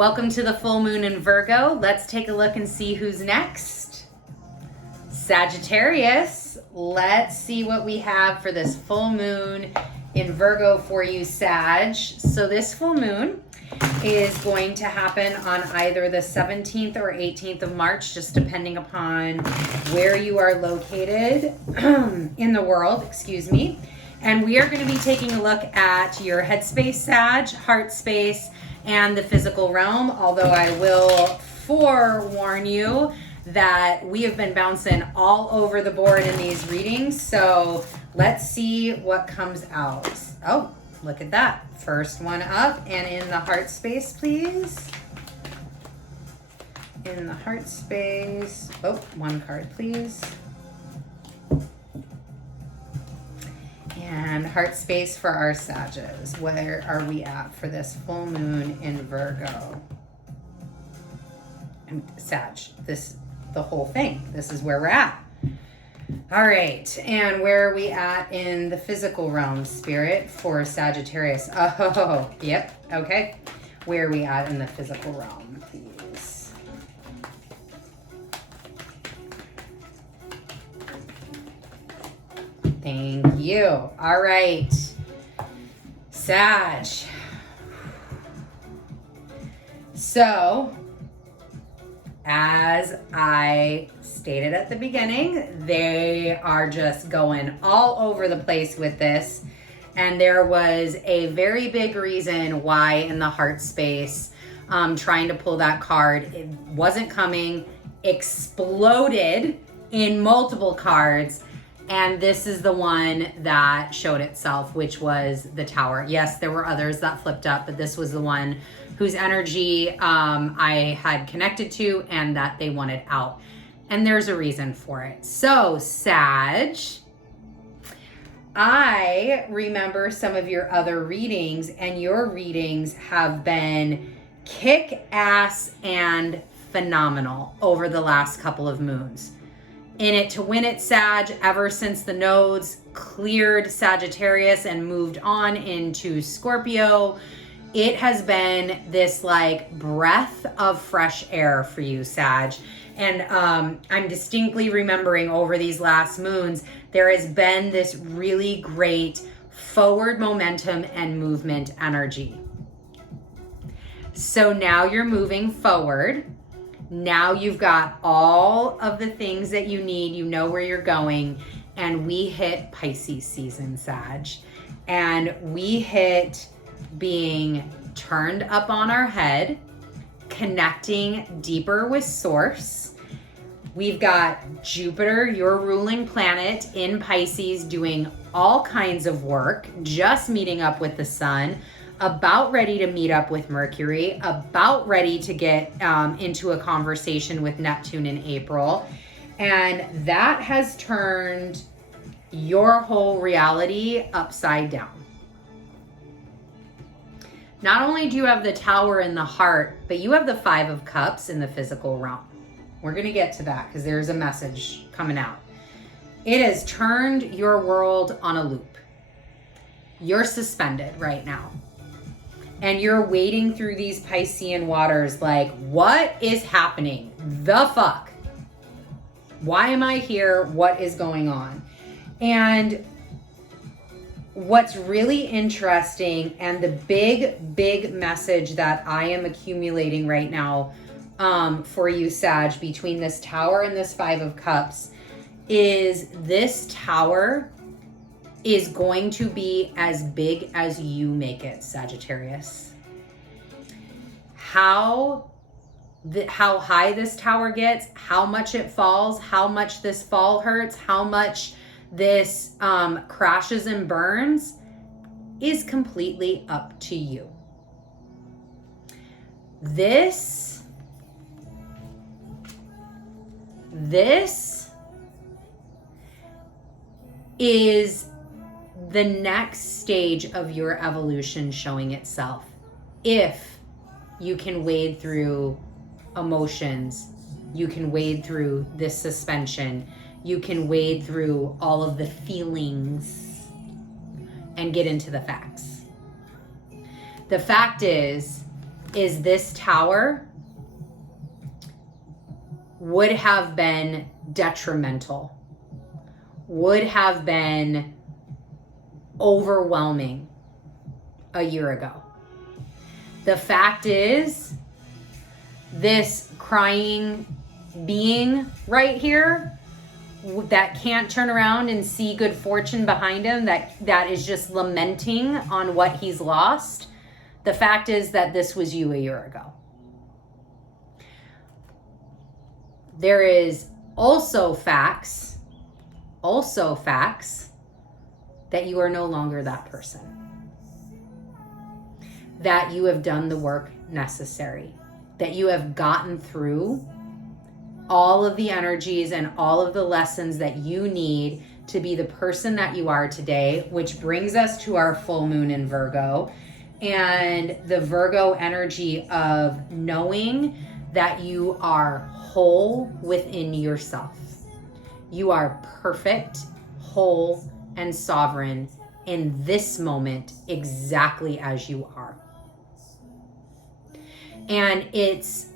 Welcome to the full moon in Virgo. Let's take a look and see who's next. Sagittarius. Let's see what we have for this full moon in Virgo for you, Sag. So this full moon is going to happen on either the 17th or 18th of March, just depending upon where you are located in the world, excuse me. And we are going to be taking a look at your headspace, Sag, heart space, and the physical realm. Although I will forewarn you that we have been bouncing all over the board in these readings. So let's see what comes out. Oh, look at that. First one up, and in the heart space, please. In the heart space. Oh, one card, please. And heart space for our Sages. Where are we at for this full moon in Virgo? And Sag, the whole thing. This is where we're at. All right, and where are we at in the physical realm, Spirit, for Sagittarius? Oh, yep, okay. Where are we at in the physical realm, please? Thank you. All right, Sag. So, as I stated at the beginning, they are just going all over the place with this. And there was a very big reason why in the heart space, trying to pull that card, it wasn't coming, exploded in multiple cards. And this is the one that showed itself, which was the Tower. Yes, there were others that flipped up, but this was the one whose energy I had connected to and that they wanted out. And there's a reason for it. So, Sag, I remember some of your other readings, and your readings have been kick-ass and phenomenal over the last couple of moons. In it to win it, Sag, ever since the nodes cleared Sagittarius and moved on into Scorpio, it has been this like breath of fresh air for you, Sag. And I'm distinctly remembering over these last moons, there has been this really great forward momentum and movement energy. So now you're moving forward. Now you've got all of the things that you need. You know where you're going. And we hit Pisces season, Sag. And we hit being turned up on our head, connecting deeper with Source. We've got Jupiter, your ruling planet, in Pisces doing all kinds of work, just meeting up with the sun, about ready to meet up with Mercury, about ready to get into a conversation with Neptune in April. And that has turned your whole reality upside down. Not only do you have the Tower in the heart, but you have the Five of Cups in the physical realm. We're going to get to that because there's a message coming out. It has turned your world on a loop. You're suspended right now. And you're wading through these Piscean waters like, what is happening? The fuck? Why am I here? What is going on? And what's really interesting, and the big message that I am accumulating right now for you, Sag, between this Tower and this Five of Cups, is this Tower is going to be as big as you make it, Sagittarius. How high this Tower gets, how much it falls, how much this fall hurts, how much this crashes and burns is completely up to you. This is the next stage of your evolution showing itself. If you can wade through emotions, you can wade through this suspension, you can wade through all of the feelings and get into the facts. The fact is, is this tower would have been detrimental, would have been overwhelming a year ago. The fact is, this crying being right here that can't turn around and see good fortune behind him, that is just lamenting on what he's lost. The fact is that this was you a year ago. There is also facts that you are no longer that person. That you have done the work necessary. That you have gotten through all of the energies and all of the lessons that you need to be the person that you are today, which brings us to our full moon in Virgo and the Virgo energy of knowing that you are whole within yourself. You are perfect, whole, and sovereign in this moment exactly as you are. And it's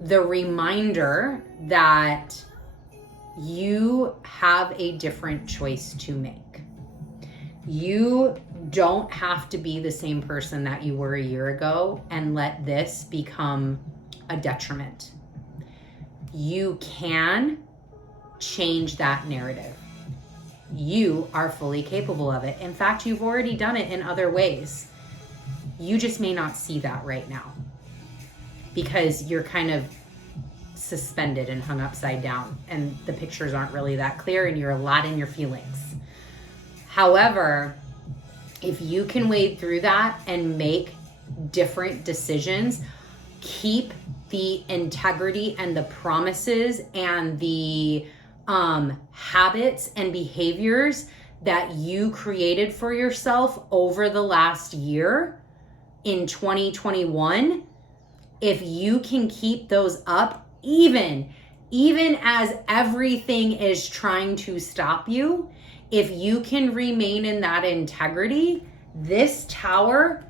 the reminder that you have a different choice to make. You don't have to be the same person that you were a year ago and let this become a detriment. You can change that narrative. You are fully capable of it. In fact, you've already done it in other ways. You just may not see that right now because you're kind of suspended and hung upside down and the pictures aren't really that clear and you're a lot in your feelings. However, if you can wade through that and make different decisions, keep the integrity and the promises and the habits and behaviors that you created for yourself over the last year in 2021, if you can keep those up, even as everything is trying to stop you, if you can remain in that integrity, this tower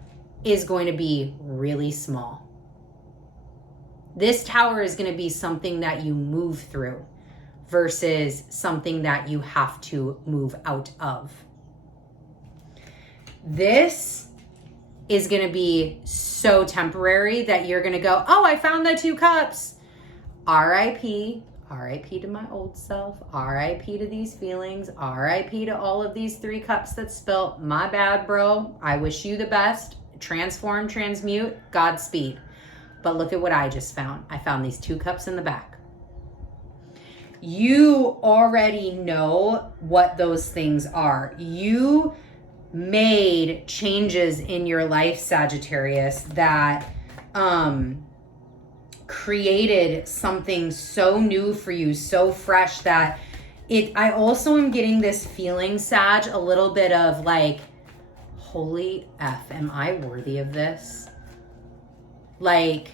is going to be really small. This tower is going to be something that you move through versus something that you have to move out of. This is going to be so temporary that you're going to go, oh, I found the 2 cups. R.I.P. R.I.P. to my old self. R.I.P. to these feelings. R.I.P. to all of these 3 cups that spilt. My bad, bro. I wish you the best. Transform, transmute, Godspeed. But look at what I just found. I found these 2 cups in the back. You already know what those things are. You made changes in your life, Sagittarius, that created something so new for you, so fresh that I also am getting this feeling, Sag, a little bit of like, holy F, am I worthy of this? Like,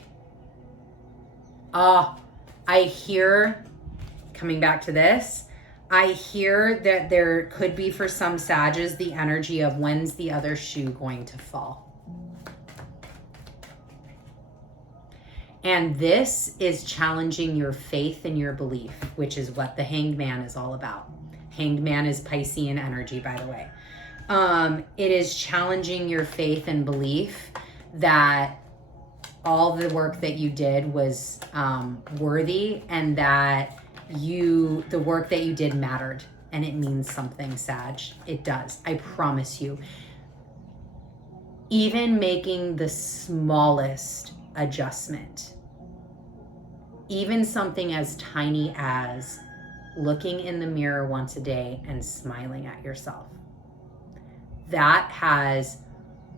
I hear, coming back to this, I hear that there could be for some Sages the energy of when's the other shoe going to fall? And this is challenging your faith and your belief, which is what the Hanged Man is all about. Hanged Man is Piscean energy, by the way. It is challenging your faith and belief that all the work that you did was worthy and that the work that you did mattered. And it means something, Sag. It does. I promise you. Even making the smallest adjustment, even something as tiny as looking in the mirror once a day and smiling at yourself, that has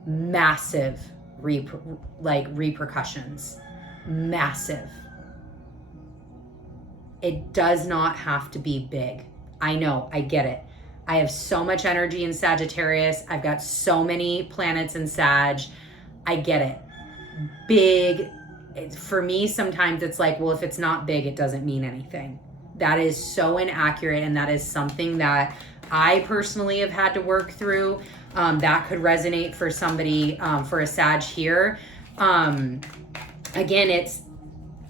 massive repercussions. Massive. It does not have to be big. I know, I get it. I have so much energy in Sagittarius. I've got so many planets in Sag. I get it. Big, for me, sometimes it's like, well, if it's not big, it doesn't mean anything. That is so inaccurate, and that is something that I personally have had to work through. That could resonate for somebody, for a Sag here. Again,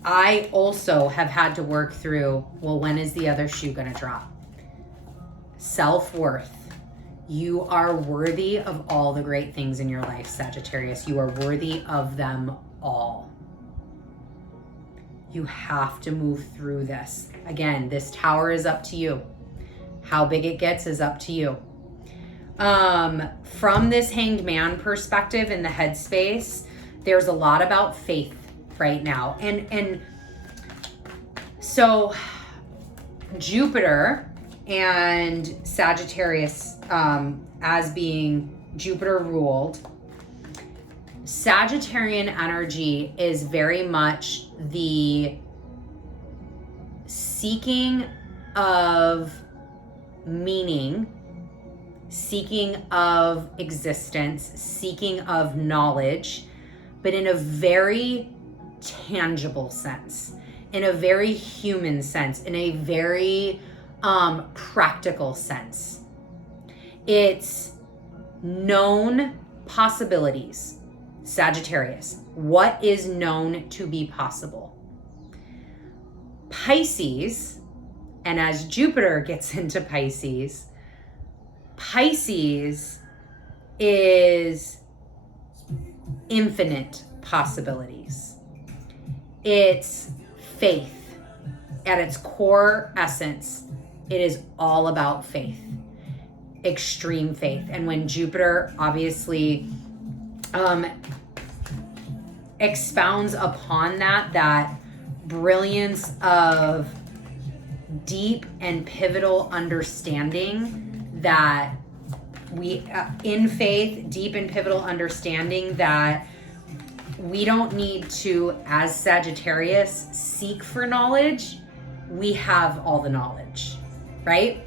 I also have had to work through, well, when is the other shoe going to drop? Self-worth. You are worthy of all the great things in your life, Sagittarius. You are worthy of them all. You have to move through this. Again, this tower is up to you. How big it gets is up to you. From this Hanged Man perspective in the headspace, there's a lot about faith right now. And so Jupiter and Sagittarius, as being Jupiter ruled, Sagittarian energy is very much the seeking of meaning, seeking of existence, seeking of knowledge, but in a very tangible sense, in a very human sense, in a very practical sense. It's known possibilities. Sagittarius, what is known to be possible? Pisces, and as Jupiter gets into Pisces, Pisces is infinite possibilities. It's faith. At its core essence, it is all about faith, extreme faith. And when Jupiter obviously expounds upon that brilliance of deep and pivotal understanding that we, in faith, deep and pivotal understanding that we don't need to, as Sagittarius, seek for knowledge. We have all the knowledge, right?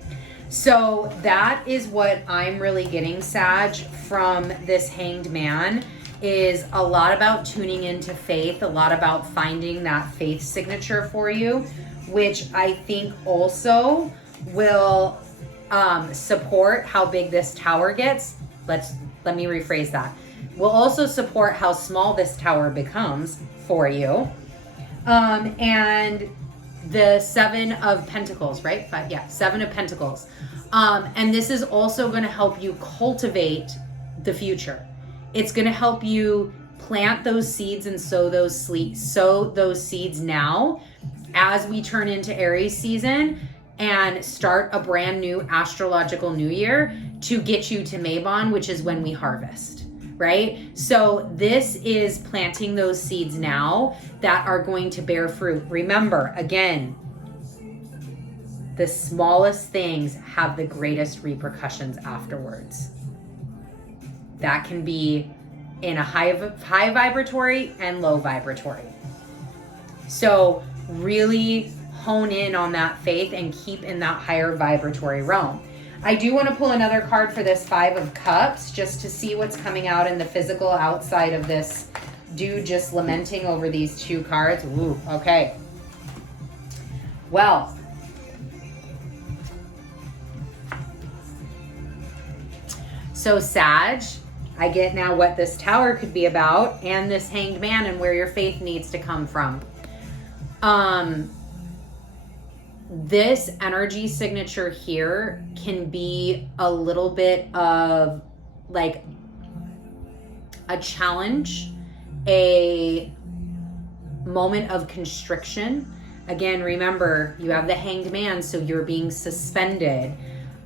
So that is what I'm really getting, Sag, from this Hanged Man, is a lot about tuning into faith, a lot about finding that faith signature for you, which I think also will support how big this tower gets. Let me rephrase that. Will also support how small this tower becomes for you. And the Seven of Pentacles, right? Seven of Pentacles. And this is also going to help you cultivate the future. It's going to help you plant those seeds and sow those seeds now as we turn into Aries season and start a brand new astrological new year to get you to Mabon, which is when we harvest, right? So this is planting those seeds now that are going to bear fruit. Remember, again, the smallest things have the greatest repercussions afterwards. That can be in a high vibratory and low vibratory. So really hone in on that faith and keep in that higher vibratory realm. I do want to pull another card for this Five of Cups just to see what's coming out in the physical outside of this dude just lamenting over these two cards. Ooh, okay. Well, so Sag, I get now what this tower could be about and this Hanged Man and where your faith needs to come from. This energy signature here can be a little bit of like a challenge, a moment of constriction. Again, remember, you have the Hanged Man, so you're being suspended.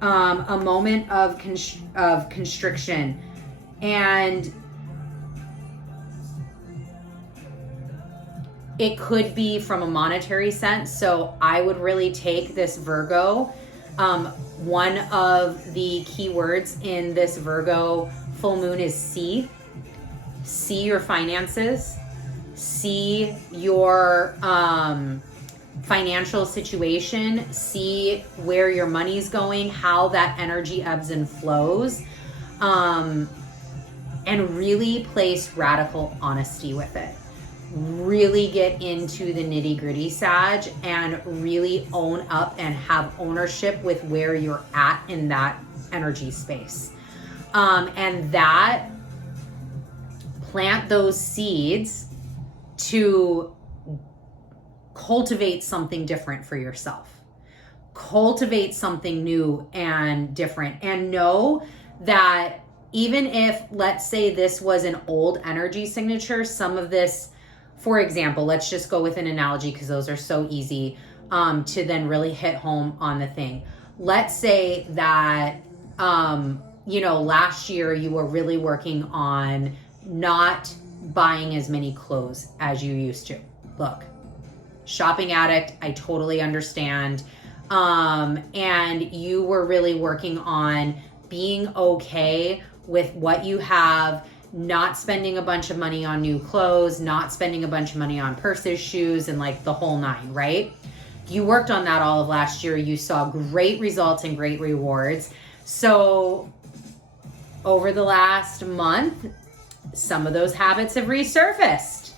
A moment of constriction. And it could be from a monetary sense. So I would really take this Virgo. One of the key words in this Virgo full moon is see. See your finances. See your financial situation. See where your money's going, how that energy ebbs and flows. And really place radical honesty with it. Really get into the nitty gritty, Sag, and really own up and have ownership with where you're at in that energy space. And that plant those seeds to cultivate something different for yourself. Cultivate something new and different, and know that even if, let's say, this was an old energy signature, some of this, for example, let's just go with an analogy because those are so easy to then really hit home on the thing. Let's say that, last year you were really working on not buying as many clothes as you used to. Look, shopping addict, I totally understand. And you were really working on being okay with what you have, not spending a bunch of money on new clothes, not spending a bunch of money on purses, shoes, and like the whole nine, right? You worked on that all of last year. You saw great results and great rewards. So over the last month, some of those habits have resurfaced.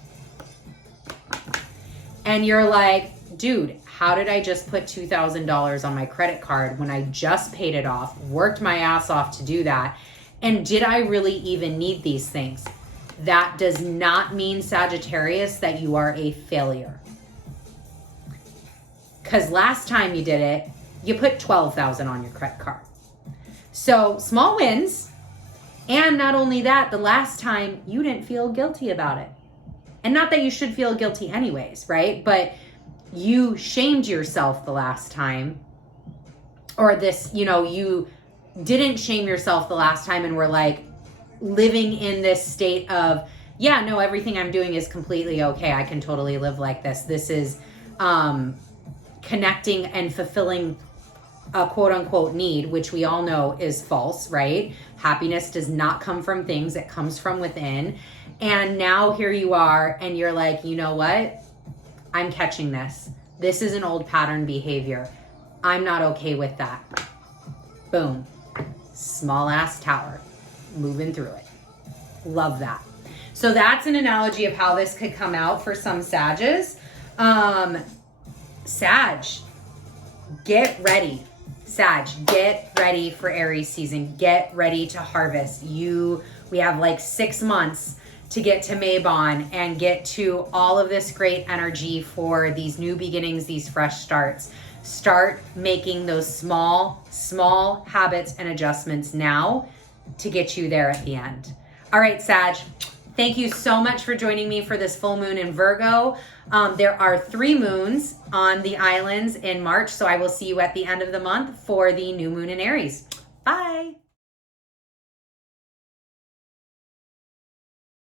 And you're like, dude, how did I just put $2,000 on my credit card when I just paid it off, worked my ass off to do that? And did I really even need these things? That does not mean, Sagittarius, that you are a failure. Because last time you did it, you put $12,000 on your credit card. So small wins. And not only that, the last time you didn't feel guilty about it. And not that you should feel guilty anyways, right? But you shamed yourself the last time, or this, you didn't shame yourself the last time and were like living in this state of, yeah, no, everything I'm doing is completely okay. I can totally live like this. This is connecting and fulfilling a quote unquote need, which we all know is false, right? Happiness does not come from things. It comes from within. And now here you are and you're like, you know what? I'm catching this. This is an old pattern behavior. I'm not okay with that. Boom. Small ass tower. Moving through it. Love that. So that's an analogy of how this could come out for some Sages. Sag, get ready. Sag, get ready for Aries season. Get ready to harvest. We have like 6 months to get to Mabon and get to all of this great energy for these new beginnings, these fresh starts. Start making those small habits and adjustments now to get you there at the end. All right, Sag, thank you so much for joining me for this full moon in Virgo. There are 3 moons on the islands in March, so I will see you at the end of the month for the new moon in Aries. Bye.